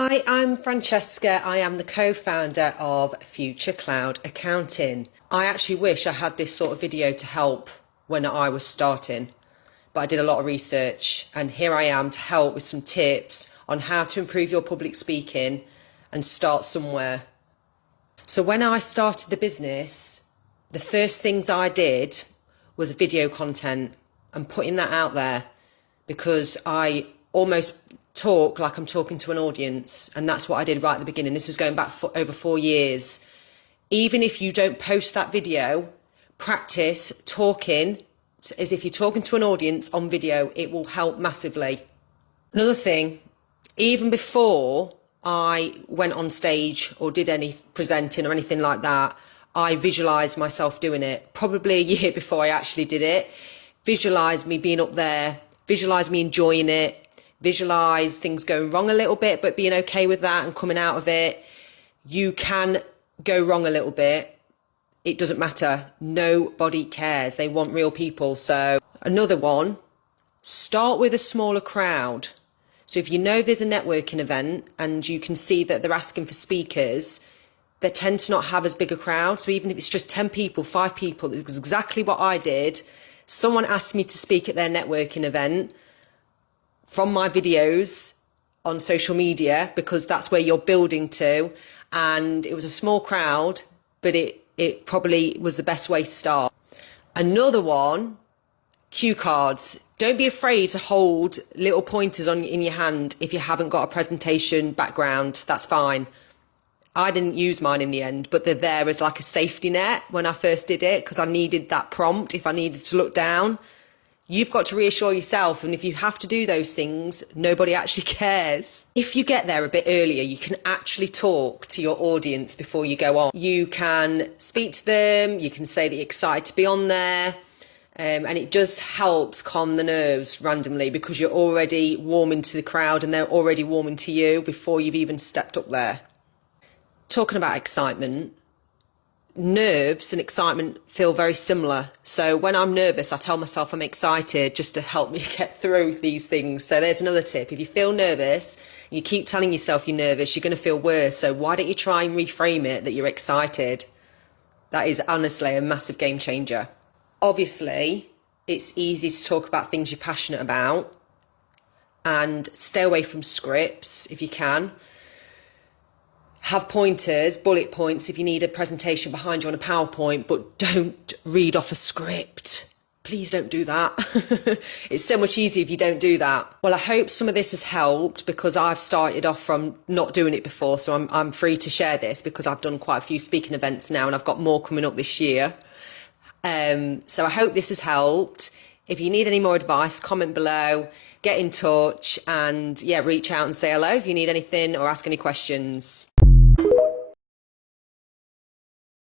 Hi, I'm Francesca. I am the co-founder of Future Cloud Accounting. I actually wish I had this sort of video to help when I was starting, but I did a lot of research and here I am to help with some tips on how to improve your public speaking and start somewhere. So when I started the business, the first things I did was video content and putting that out there, because I almost talk like I'm talking to an audience, and that's what I did right at the beginning. This was going back for over 4 years. Even if you don't post that video, practice talking as if you're talking to an audience on video. It will help massively. Another thing, even before I went on stage or did any presenting or anything like that, I visualised myself doing it. Probably a year before I actually did it. Visualise me being up there, visualise me enjoying it, visualise things going wrong a little bit, but being okay with that and coming out of it. You can go wrong a little bit. It doesn't matter. Nobody cares. They want real people. So another one, start with a smaller crowd. So if you know there's a networking event and you can see that they're asking for speakers, they tend to not have as big a crowd. So even if it's just 10 people, 5 people, it's exactly what I did. Someone asked me to speak at their networking event from my videos on social media, because that's where you're building to. And it was a small crowd, but it probably was the best way to start. Another one, cue cards. Don't be afraid to hold little pointers in your hand if you haven't got a presentation background. That's fine. I didn't use mine in the end, but they're there as like a safety net when I first did it, because I needed that prompt if I needed to look down. You've got to reassure yourself, and if you have to do those things, nobody actually cares. If you get there a bit earlier, you can actually talk to your audience before you go on. You can speak to them, you can say that you're excited to be on there, and it just helps calm the nerves randomly, because you're already warming to the crowd and they're already warming to you before you've even stepped up there. Talking about excitement, nerves and excitement feel very similar. So when I'm nervous, I tell myself I'm excited just to help me get through these things. So there's another tip. If you feel nervous, you keep telling yourself you're nervous, you're going to feel worse. So why don't you try and reframe it that you're excited? That is honestly a massive game changer. Obviously, it's easy to talk about things you're passionate about, and stay away from scripts if you can. Have pointers, bullet points if you need a presentation behind you on a PowerPoint, but don't read off a script. Please don't do that. It's so much easier if you don't do that. Well, I hope some of this has helped, because I've started off from not doing it before, so I'm free to share this because I've done quite a few speaking events now and I've got more coming up this year. So I hope this has helped. If you need any more advice, comment below, get in touch, and yeah, reach out and say hello if you need anything or ask any questions.